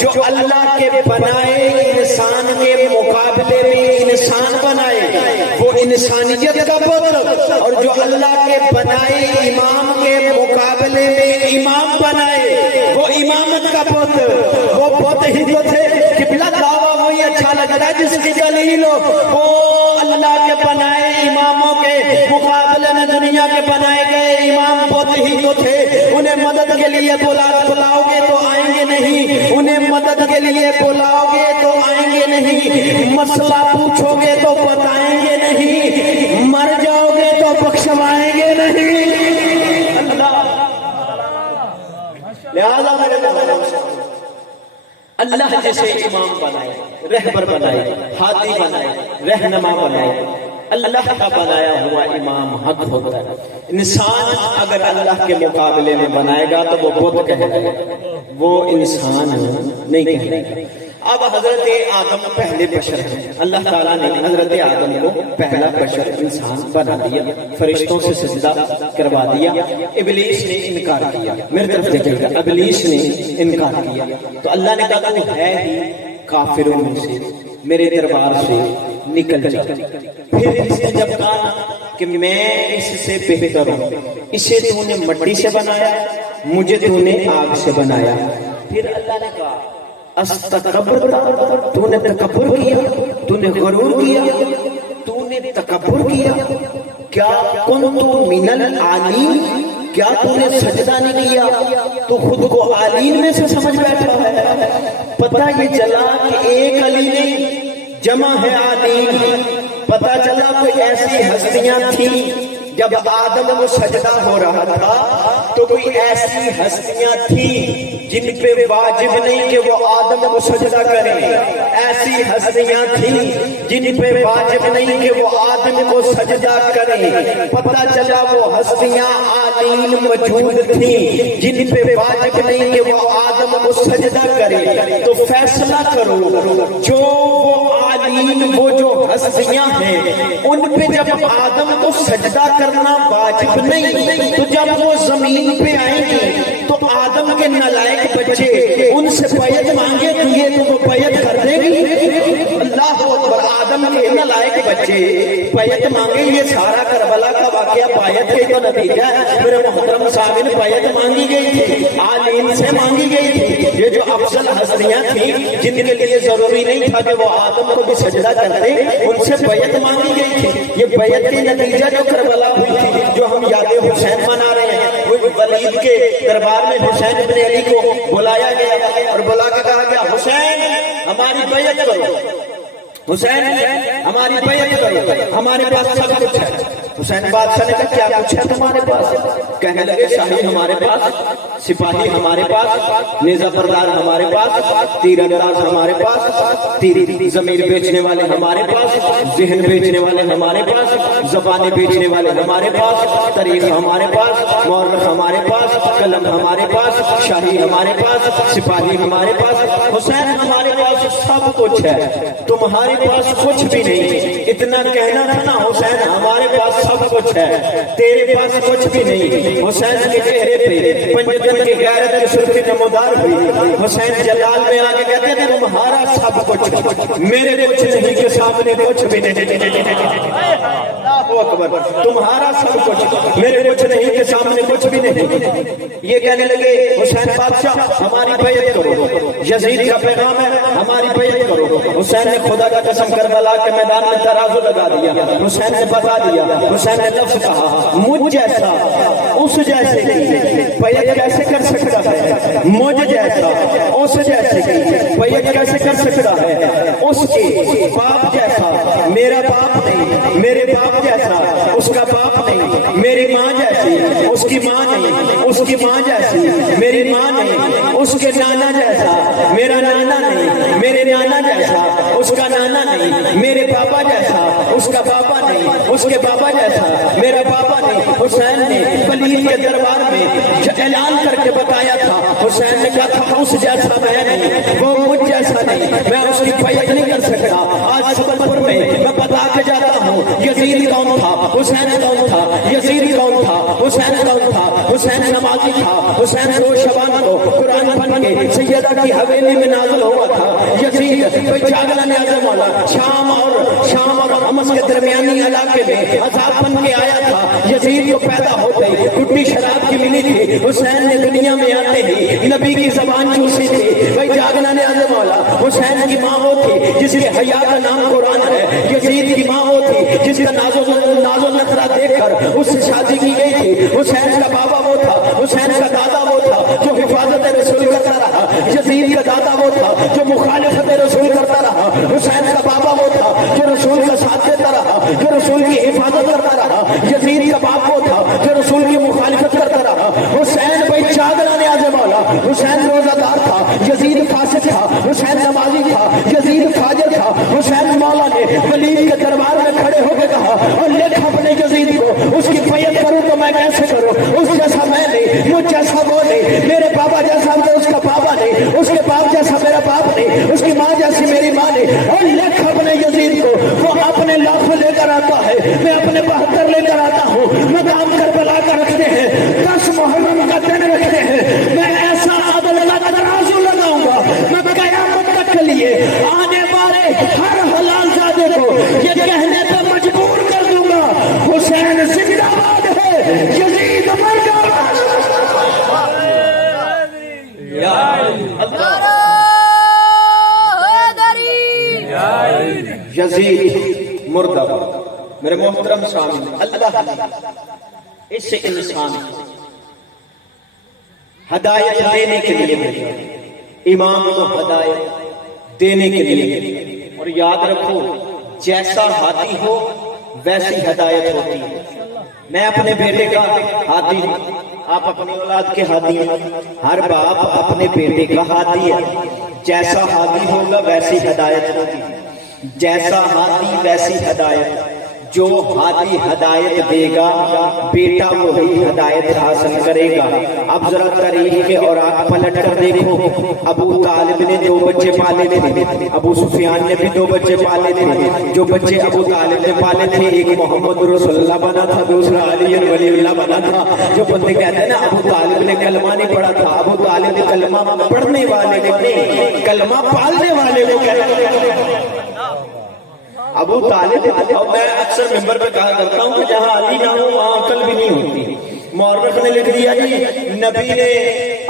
جو اللہ کے بنائے انسان کے مقابلے میں انسان بنائے وہ انسانیت کا بت، اور جو اللہ کے بنائے امام کے مقابلے میں امام بنائے وہ امامت کا بت۔ وہ بت ہی تو تھے کہ بلا دعویٰ وہی اچھا لگتا ہے جس کی دلیل ہو، وہ اللہ کے بنائے اماموں کے مقابلے میں دنیا کے بنائے گئے امام بت ہی تو تھے۔ انہیں مدد کے لیے بلاؤ گے تو آئیں گے نہیں، انہیں مدد کے لیے بلاؤ گے تو آئیں گے نہیں، مسئلہ پوچھو گے تو بتائیں گے نہیں، مر جاؤ گے تو بخشوائیں گے نہیں۔ اللہ لہذا اللہ جیسے امام بنائے، رہبر بنائے، ہادی بنائے، رہنما بنائے، اللہ کا بنایا ہوا امام حق ہوتا ہے۔ انسان اگر اللہ کے مقابلے میں بنائے گا تو وہ بت کہلائے گا، وہ انسان نہیں کہلائے گا۔ اب حضرت آدم پہلے بشر ہیں، اللہ تعالیٰ نے حضرت آدم کو پہلا بشر انسان بنا دیا، فرشتوں سے سجدہ کروا دیا۔ ابلیس نے انکار کیا، میری طرف دیکھیں گا، ابلیس نے انکار کیا تو اللہ نے کہا تو ہے ہی کافروں میں سے، میرے دربار سے نکل جا۔ پھر اس نے جب کہا کہ میں اس سے بہتر ہوں، اسے تو نے مٹی سے بنایا، مجھے تو نے آگ سے بنایا، پھر اللہ نے کہا استکبرت، تو نے تکبر کیا، تو نے غرور کیا، تو نے تکبر کیا، کیا کنت من العالین، کیا تو نے سجدہ نہیں کیا، تو خود کو عالین میں سے سمجھ بیٹھا ہے۔ پتہ یہ چلا کہ ایک علی نہیں جمع ہے عالین، پتہ چلا کوئی ایسی ہستیاں تھیں جب آدم کو سجدہ ہو رہا تھا تو کوئی ایسی ہستیاں تھیں جن پہ واجب نہیں کہ وہ آدم کو سجدہ کریں، ایسی ہستیاں تھیں جن پہ واجب نہیں کہ وہ آدم کو سجدہ کریں۔ پتہ چلا وہ ہستیاں عالین موجود تھیں جن پہ واجب نہیں کہ وہ آدم کو سجدہ کریں۔ تو فیصلہ کرو، جو وہ عالین وہ جو ہستیاں ہیں ان پہ جب آدم کو سجدہ کرنا واجب نہیں تو جب وہ زمین پہ آئیں گے تو آدم کے نالائق بچے ان سے بیعت مانگے تو یہ تو وہ بیعت کر دیں گے؟ اللہ اکبر، آدم کے نالائق بچے بیعت مانگے، یہ سارا کربلا کا واقعہ بیعت کے تو نتیجہ ہے میرے محترم سامعین۔ بیعت مانگی گئی تھی، عالین سے مانگی گئی تھی، یہ جو افضل ہستیاں تھیں جن کے لیے ضروری نہیں تھا کہ وہ آدم کو بھی سجدہ کرتے، ان سے بیعت مانگی گئی تھی۔ یہ بیعت کے نتیجہ جو کربلا ہوئی تھی، جو ہم یاد حسین منا رہے ہیں، وہ ولید کے دربار میں حسین ابن علی کو بلایا گیا اور بلا کے کہا گیا حسین ہماری بیعت کرو، حسین ہماری بیعت کرو، ہمارے پاس سب کچھ ہے۔ حسین بادشاہ نے کہا کیا کچھ ہے تمہارے پاس؟ کہنے لگے شاہی ہمارے پاس، سپاہی ہمارے پاس، نیزہ بردار ہمارے پاس، تیر انداز ہمارے پاس، تیر ضمیر بیچنے والے ہمارے پاس، ذہن بیچنے والے ہمارے پاس، زبانیں بیچنے والے ہمارے پاس، تاریخ ہمارے پاس، مورخ ہمارے پاس، قلم ہمارے پاس، شاہی ہمارے پاس، سپاہی ہمارے پاس۔ حسین ہمارے پاس سب کچھ ہے، تمہارے پاس کچھ بھی نہیں۔ اتنا کہنا تھا نا حسین ہمارے پاس سب کچھ ہے، تیرے پاس کچھ بھی نہیں۔ حسین کے چہرے پہ پنجتن کی غیرت کی سرخی نمودار ہوئی۔ حسین جلال میں آگے کہتے ہیں تمہارا سب کچھ، میرے کچھ نہیں کے سامنے کچھ بھی نہیں۔ اللہ اکبر، تمہارا سب کچھ، میرے کچھ نہیں کے سامنے کچھ بھی نہیں۔ یہ کہنے لگے حسین بادشاہ ہماری بیعت کرو، یزید کا پیغام ہے ہماری بیعت کرو۔ حسین نے خدا کا قسم کربلا کے میدان میں ترازو لگا دیا، حسین نے بتا دیا، حسین نے لفظ کہا مجھ جیسا اس جیسے کی بیعت کیسے کر سکتا ہے، مجھ جیسا اس جیسے کی بیعت کیسے کر سکتا ہے، اس کے باپ جیسا میرا باپ نہیں، میرے باپ جیسا اس کا باپ نہیں، میری ماں جیسی اس کی ماں نہیں، اس کی ماں جیسی میری ماں نہیں، اس کے نانا جیسا میرا نانا نہیں، میرے نانا جیسا اس کا نانا نہیں، میرے پاپا جیسا اس کا پاپا نہیں، اس کے پاپا جیسا میرا پاپا نہیں۔ حسین نے ولی کے دربار میں اعلان کر کے بتایا تھا، حسین نے کہا تھا اس جیسا میں نہیں، وہ مجھ جیسا نہیں، میں اس کی بیعت نہیں کر سکتا۔ آج سبلپور میں بتا کے جاتا ہوں یزید کون تھا، حسین کون تھا، یزید کون تھا، حسین کون تھا۔ حسین نمازی تھا، حسین روز شبان کو قرآن پڑھ کے سیدہ کی حویلی میں نازل ہوا تھا۔ یزید کوئی جاگلا نیازم والا شام اور حمص کے درمیانی علاقے میں عذاب بن کے آیا تھا۔ یزید کو پیدا ہوتے ہی گٹی شراب کی ملی تھی، حسین نے دنیا میں آتے ہی نبی کی زبان چوسی تھی۔ بھائی جاگنا نیازم والا حسین کی ماں وہ تھی جس کے حیا کا نام قرآن ہے، یزید کی ماں وہ تھی جس کا ناز و نخرہ دیکھ کر اس سے شادی کی گئی تھی۔ حسین کا بابا وہ تھا، حسین کا دادا وہ تھا جو حفاظت رسول کرتا رہا، یزید کا دادا وہ تھا جو مخالفت رسول کرتا رہا، حسین کا بابا وہ تھا جو رسول کا ساتھ دیتا رہا، جو رسول کی حفاظت کرتا رہا، یزید کا باپ وہ تھا جو رسول کی مخالفت کرتا رہا۔ حسین بھائی چادرہ نیازم والا، حسین روزہ دار تھا، یزید فاسق تھا، حسین نمازی تھا، یزید فاجر تھا۔ حسین مولا نے ولید کے دربار میں کھڑے ہو کے کہا اور لکھ اپنے یزید کو، اس کی بیعت کروں تو میں کیسے کروں، اس جیسا میں نہیں، مجھ جیسا وہ نہیں، میرے پاپا جیسا اس کا پاپا نہیں، اس کے باپ جیسا میرا باپ نہیں، اس کی ماں جیسی میری ماں نہیں۔ اور لکھ اپنے یزید کو، وہ اپنے لاکھوں لے کر آتا ہے، میں اپنے 72 لے کر آتا ہوں، مقام کربلا کا رکھتے ہیں، 10 محرم کا دن رکھتے ہیں، میں ایسا عدل کا ترازو لگاؤں گا، میں قیامت تک کے لیے آنے والے ہر حلال زادے کو یہ کہنے پہ مجبور کر دوں گا حسین زندہ باد ہے، یزید مر گیا۔ یزید مردہ باد۔ میرے محترم سامنے اللہ نے اس انسان کو ہدایت دینے کے لیے بھیجا، امام کو ہدایت دینے کے لیے۔ اور یاد رکھو جیسا ہادی ہو ویسی ہدایت ہوتی ہے۔ میں اپنے بیٹے کا ہادی ہوں، آپ اپنی اولاد کے ہادی ہیں، ہر باپ اپنے بیٹے کا ہادی ہے۔ جیسا ہادی ہوگا ویسی ہدایت ہوگی، جیسا ہادی ویسی ہدایت۔ جو ہادی ہدایت دے گا بیٹا وہی ہدایت حاصل کرے گا۔ اب ذرا تاریخ کے اوراق پلٹ کر دیکھو، ابو طالب نے 2 بچے پالے تھے، ابو سفیان نے بھی 2 بچے پالے تھے۔ جو بچے ابو طالب نے پالے تھے، ایک محمد رسول اللہ بنا تھا، دوسرا علی ولی اللہ بنا تھا۔ جو بندے کہتے ہیں نا ابو طالب نے کلمہ نہیں پڑھا تھا، ابو طالب نے کلمہ پڑھنے والے کو نہیں، کلمہ پالنے والے کو کہتے ہیں ابو طالب۔ اور میں اکثر ممبر پہ کہا کرتا ہوں کہ جہاں علی نہ ہو وہاں عقل بھی نہیں ہوتی۔ مورخ نے لکھ دیا جی نبی نے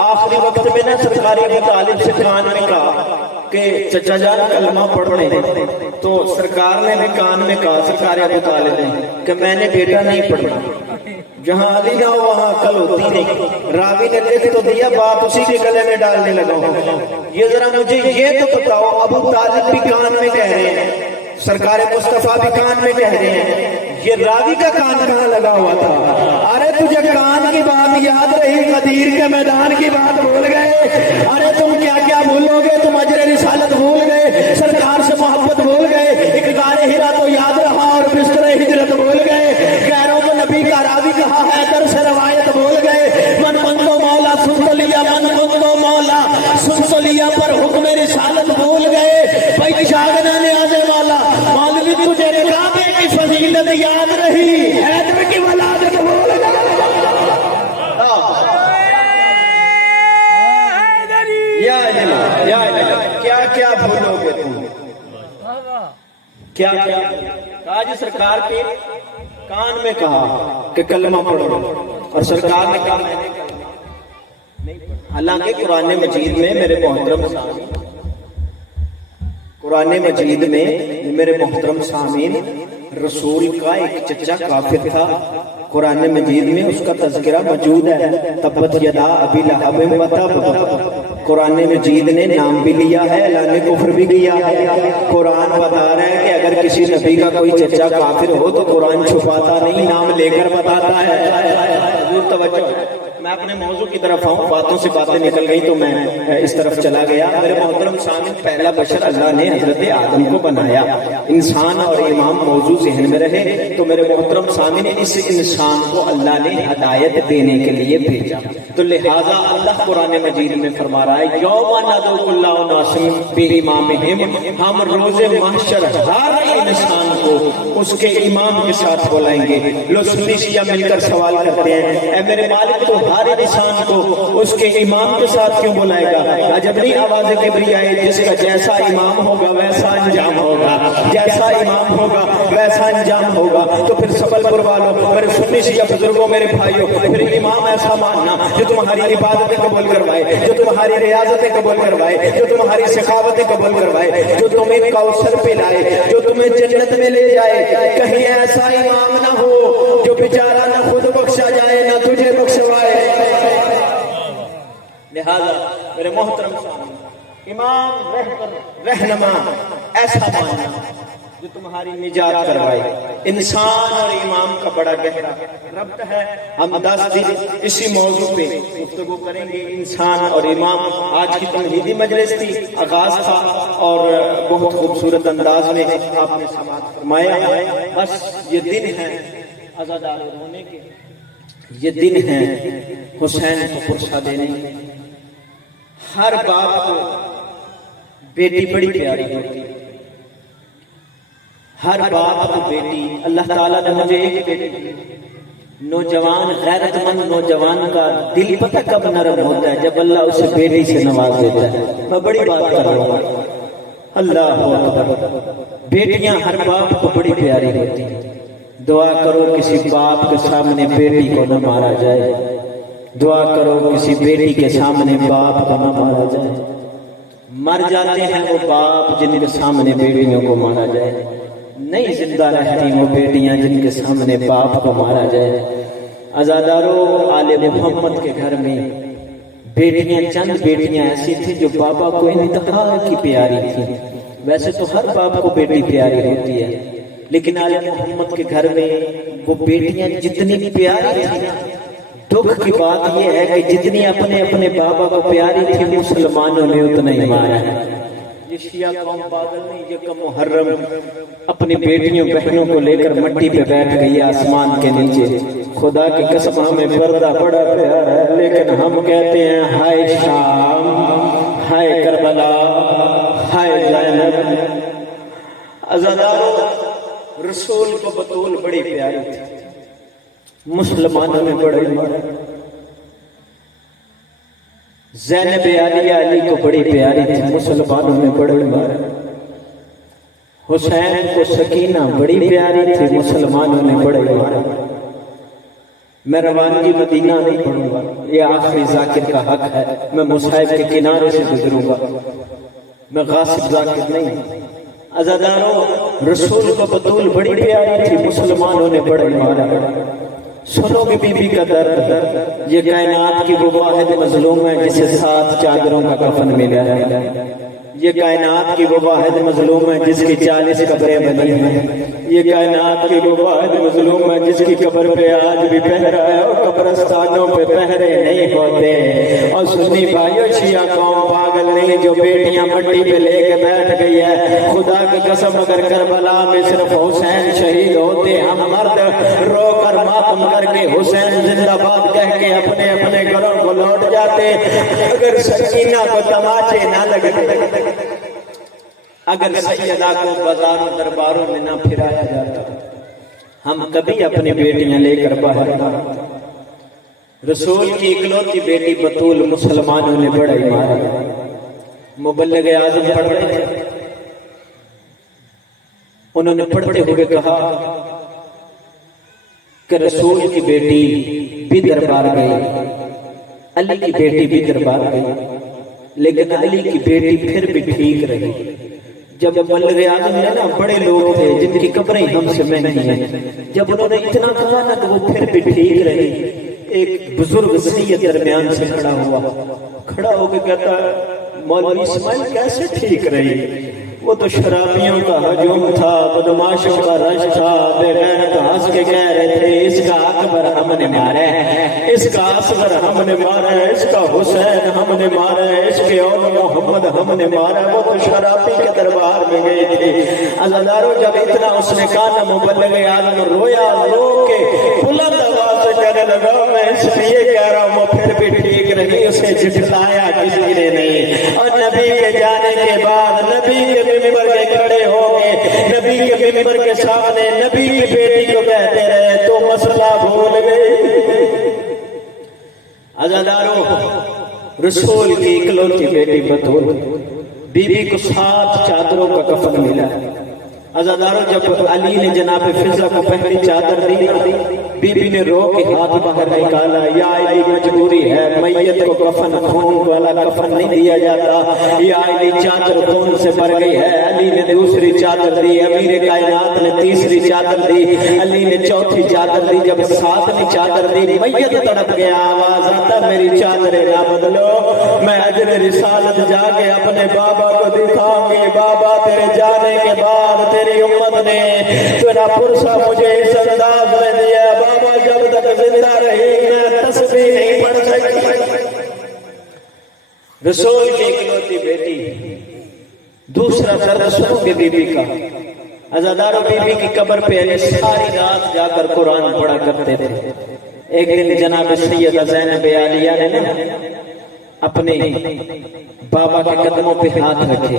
آخری وقت میں نا سرکار ابو طالب سے کان میں کہا کہ چچا جان کلمہ پڑھ لیں، تو سرکار نے بھی کان میں کہا سرکار ابو طالب نے کہ میں نے بیٹا نہیں پڑھنا، جہاں علی نہ ہو وہاں عقل ہوتی نہیں۔ راوی نے لکھ تو دیا، بات اسی کے گلے میں ڈالنے لگا ہوں۔ یہ ذرا مجھے یہ تو بتاؤ ابو طالب بھی کان میں کہہ رہے ہیں سرکار مصطفیٰ بھی کان میں کہہ رہے ہیں، یہ راوی کا کان کہاں لگا ہوا تھا؟ ارے تجھے کان کی بات یاد رہی، غدیر کے میدان کی بات بھول گئے؟ ارے تم کیا کیا بھولو گے؟ تم اجر رسالت بھول گئے، سرکار سے محبت بھول گئے، اقرار ہیرا تو یاد رہا اور بستر ہجرت بھول گئے، غیروں کو نبی کا راوی کہا ہے، در سے روایت بھول گئے، من تو مولا سن تو لیا، من تو مولا سن تو لیا، پر حکم رسالت بھول گئے۔ بھائی جاگنا نیازے والا مولوی، تجھے کعبے کی فضیلت یاد رہی، حیدر کی ولادت بھول گئے۔ یا کیا کیا بھولو گے تم؟ کیا کیا کہا جی؟ سرکار کے کان میں کہا کہ کلمہ پڑھو، اور سرکار نے کہا میں نے کلمہ نہیں پڑھا۔ حالانکہ قرآن مجید میں میرے محترم سامعین، قرآن مجید میں میرے محترم سامعین، رسول کا ایک چچا کافر تھا، قرآن مجید میں اس کا تذکرہ موجود ہے، تبت یدا ابی لہب وتب۔ قرآن مجید نے نام بھی لیا ہے، اعلان کفر بھی کیا ہے۔ قرآن بتا رہا ہے کہ اگر کسی نبی کا کوئی چچا کافر ہو تو قرآن چھپاتا نہیں، نام لے کر بتاتا ہے۔ حضور توجہ، میں اپنے موضوع کی طرف آؤں، باتوں سے باتیں نکل گئی تو میں اس طرف چلا گیا۔ میرے محترم سامعین، پہلا بشر اللہ نے حضرت آدم کو بنایا، انسان اور امام موضوع ذہن میں رہے تو میرے محترم سامعین، اس انسان کو اللہ نے ہدایت دینے کے لیے بھیجا، تو لہٰذا اللہ قرآن مجید میں فرما رہا ہے، یوم ندعو کل اناس بامامہم، ہم روز محشر ہر انسان کو اس کے امام کے ساتھ بلائیں گے۔ لوگ سنی شیعہ مل کر سوال کرتے ہیں، اے میرے مالک تو ہر انسان کو اس کے امام کے ساتھ کیوں بلائے گا؟ عجب نہیں آواز کبریائی، جس کا جیسا امام ہوگا ویسا انجام ہوگا، جیسا امام ہوگا ویسا انجام ہوگا۔ تو پھر سبل پور والوں، میرے سنی شیعہ بزرگوں، میرے بھائیوں، پھر امام ایسا ماننا جو تمہاری عبادتیں قبول کروائے، جو تمہاری ریاضتیں قبول کروائے، جو تمہاری سخاوتیں قبول کروائے، جو تمہیں کوثر پہ لائے، جو تمہیں جنت میں لے جائے۔ کہیں ایسا امام نہ ہو جو بیچارہ نہ خود بخشا جائے نہ تجھے بخشوائے۔ لہذا میرے محترم سامنے، امام رہنما ایسا ماننا جو تمہاری نجات کروائے۔ انسان اور امام کا بڑا گہرا ربط ہے۔ ہم 10 دن اسی موضوع پہ گفتگو کریں گے، انسان اور امام۔ آج کی تمہیدی مجلس تھی، آغاز تھا، اور بہت خوبصورت انداز میں آپ نے سماعت فرمایا۔ بس یہ دن ہے عزادار ہونے کے، یہ دن ہے حسین کو پرسہ دینے کے۔ ہر باپ کو بیٹی بڑی پیاری ہوتی ہے، ہر باپ کو بیٹی، اللہ تعالیٰ نے مجھے ایک بیٹی دی۔ نوجوان غیرت مند نوجوان کا دل پتہ کب نرم ہوتا ہے؟ جب اللہ اسے بیٹی سے نواز دیتا ہے۔ میں بڑی بات کر رہا ہوں، اللہ اکبر۔ بیٹیاں ہر باپ کو بڑی پیاری ہوتی ہیں۔ دعا کرو کسی باپ کے سامنے بیٹی کو نہ مارا جائے، دعا کرو کسی بیٹی کے سامنے باپ کو نہ مارا جائے۔ مر جاتے ہیں وہ باپ جن کے سامنے بیٹیوں کو مارا جائے، نہیں زندہ رہتی وہ بیٹیاں جن کے سامنے باپ کو مارا جائے۔ عزادارو، آل محمد کے گھر میں بیٹیاں، چند بیٹیاں ایسی تھیں جو بابا کو انتہا کی پیاری تھی۔ ویسے تو ہر باپ کو بیٹی پیاری ہوتی ہے، لیکن آل محمد کے گھر میں وہ بیٹیاں جتنی پیاری تھیں، دکھ کی بات یہ ہے کہ جتنی اپنے اپنے بابا کو پیاری تھی مسلمانوں نے اتنا ہی مارا ہے۔ یہ شیعہ قوم پاگل نہیں، یہ کہ محرم اپنی بیٹیوں بہنوں کو لے کر مٹی پہ بیٹھ گئی آسمان کے نیچے۔ خدا کی قسم ہمیں پردہ بڑا پیارا ہے، لیکن ہم کہتے ہیں ہائے شام، ہائے کربلا، ہائے زینب۔ عزادارو، رسول کو بطول بڑی پیاری تھی، مسلمانوں نے بڑے مارا۔ زینب عالیہ علی کو بڑی پیاری تھی، مسلمانوں نے بڑے مارا۔ حسین کو سکینہ بڑی پیاری تھی، مسلمانوں نے بڑے مارا۔ میں روانگی مدینہ نہیں پڑھوں گا، یہ آخری ذاکر کا حق ہے، میں مصحف کے کنارے سے گزروں گا، میں غاصب ذاکر نہیں۔ عزادارو، رسول کو بطول بڑی پیاری تھی، مسلمانوں نے بڑے مارا۔ سنو گے بی بی کا درد، یہ کائنات کی وہ واحد مظلوم ہے جسے 7 چادروں کا کفن ملا ہے۔ یہ کائنات کی وہ واحد مظلوم ہے جس کی 40 قبریں بنی ہیں. یہ کائنات کی وہ واحد مظلوم ہے جس کی قبر پہ آج بھی پہرا ہے اور قبرستانوں پہ پہرے نہیں ہوتے. اور سنی بھائیو شیعہ قوم پاگل نہیں جو بیٹیاں مٹی پہ لے کے بیٹھ گئی ہے. خدا کی قسم اگر کربلا میں صرف حسین شہید ہوتے ہم مرد رو کر ماتم کر کے حسین زندہ باد کہہ کے اپنے اپنے گھروں کو لوٹ جاتے. اگر سکینہ کو تماچے نہ لگتے, اگر سیدہ کو بازاروں درباروں میں نہ پھرایا جاتا, ہم کبھی اپنی بیٹیاں لے کر باہر نہ آتے. رسول کی اکلوتی بیٹی بطول مسلمانوں نے بڑا ہی مارا. مبلغ اعظم پڑھ رہے تھے, انہوں نے پڑھتے ہوئے کہا کہ رسول کی بیٹی بھی دربار گئی, علی کی بیٹی بھی دربار گئی, لیکن علی کی بیٹی پھر بھی ٹھیک رہی. جب مبلغ اعظم نے نا, بڑے لوگ تھے جن کی قبریں ہم سے مہنگی ہیں, جب انہوں نے اتنا کہا نا تو وہ پھر بھی ٹھیک رہی. ایک بزرگ سید درمیان سے کھڑا ہو کے کہتا, مولوی اسماعیل کیسے ٹھیک رہی؟ وہ تو شرابیوں کا ہجوم تھا, بدماشوں کا رش تھا. بے غیرت ہنس کے کہہ رہے تھے اس کا اکبر ہم نے مارا ہے, اس کا اصغر ہم نے مارا ہے, اس کا حسین ہم نے مارا ہے, اس کے اور محمد ہم نے مارا ہے. وہ تو شرابی کے دربار میں گئے تھے. عزادارو جب اتنا اس نے کہا نا, مبلغ اعظم رویا, رو کے بلند آواز سے کہنے لگا میں اس لیے کہہ رہا ہوں وہ پھر بھی ٹھیک رہی, اسے جھٹلایا کسی نے نہیں. اور نبی کے جانے کے بعد نبی کے ممبر کے کھڑے ہو گئے, نبی کے ممبر کے سامنے نبی کی بیٹی کو کہتے رہے تو مسئلہ بھول گئے. عزادارو رسول کی اکلوتی بیٹی بطول بی بی کو 7 چادروں کا کفن ملا. عزادارو جب علی نے جناب فضہ کو پہلی چادر دی, بی بی نے رو کے ہاتھ باہر نکالا, یا علی مجبوری ہے, میت کو کفن خون والا کفن نہیں دیا جاتا. یا علی چادر خون سے بھر گئی ہے. علی نے دوسری چادر دی, امیر کائنات نے تیسری چادر دی, علی نے چوتھی چادر دی. جب 7ویں چادر دی میت تڑپ گیا, آواز آتا میری چادریں نہ بدلو, میں اجر رسالت جا کے اپنے بابا کو دکھاؤں گی. بابا تیرے جانے کے بعد تیری امت نے تیرا پرسہ مجھے اس انداز میں دیا, بابا جب تک زندہ رہی میں تسبیح نہیں پڑھ سکتی. رسول کی اکلوتی بیٹی. دوسرا درد سنو گے بی بی کا. عزادارو بی بی کی قبر پہ علی ساری رات جا کر قرآن پڑھا کرتے تھے. ایک دن جناب سیدہ زینب عالیہ نے نا اپنے بابا کے قدموں پہ ہاتھ رکھے,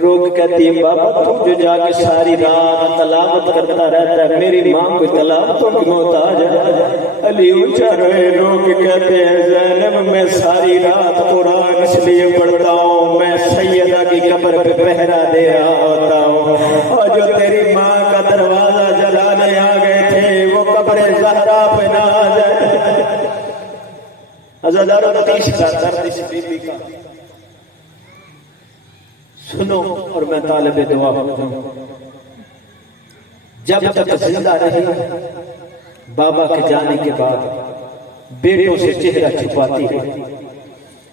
روک کہتی ہے بابا تم جو جا کے ساری رات تلاوت کرتا رہتا ہے, میری ماں کو تلاوتوں کی محتاج ہے. علی اونچا روئے, روک کہتے ہیں زینب میں ساری رات قرآن اس لیے پڑھتا ہوں, میں سیدہ کی قبر پہ پہرا دے رہا ہوتا ہوں. اور جو تیری ماں کا دروازہ جلانے آ گئے تھے وہ قبر زہرا پہ نہ آ جائے. عزادارو تیسرا درد اس بی بی کا سنو, اور میں طالب دعا ہوں. جب تک زندہ رہی بابا کے جانے کے بعد بیٹوں سے چہرہ چھپاتی ہے.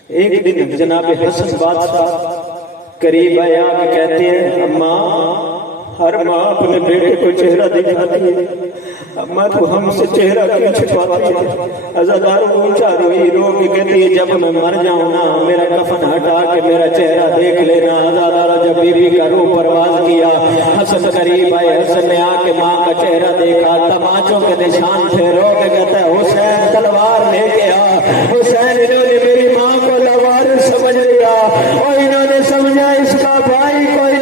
ایک دن جناب حسن بادشاہ قریب آئے آ کے کہتے ہیں اماں, ہر ماں اپنے بیٹے کو چہرہ دکھاتی ہے, اماں تو ہم سے چہرہ کیوں چھپاتی ہے؟ عزادارو اونچا روئی, رو کے کہتی ہے جب میں مر جاؤں نا میرا کفن ہٹا کے میرا چہرہ دیکھ لینا. عزادارو جب بی بی کا روح پرواز کیا, حسن قریب آئے, حسن نے آ کے ماں کا چہرہ دیکھا, تماچوں کے نشان تھے. رو کے کہتا ہے حسین تلوار لے کے آ. حسین انہوں نے میری ماں کو لاوارث سمجھ لیا اور انہوں نے سمجھا اس کا بھائی کوئی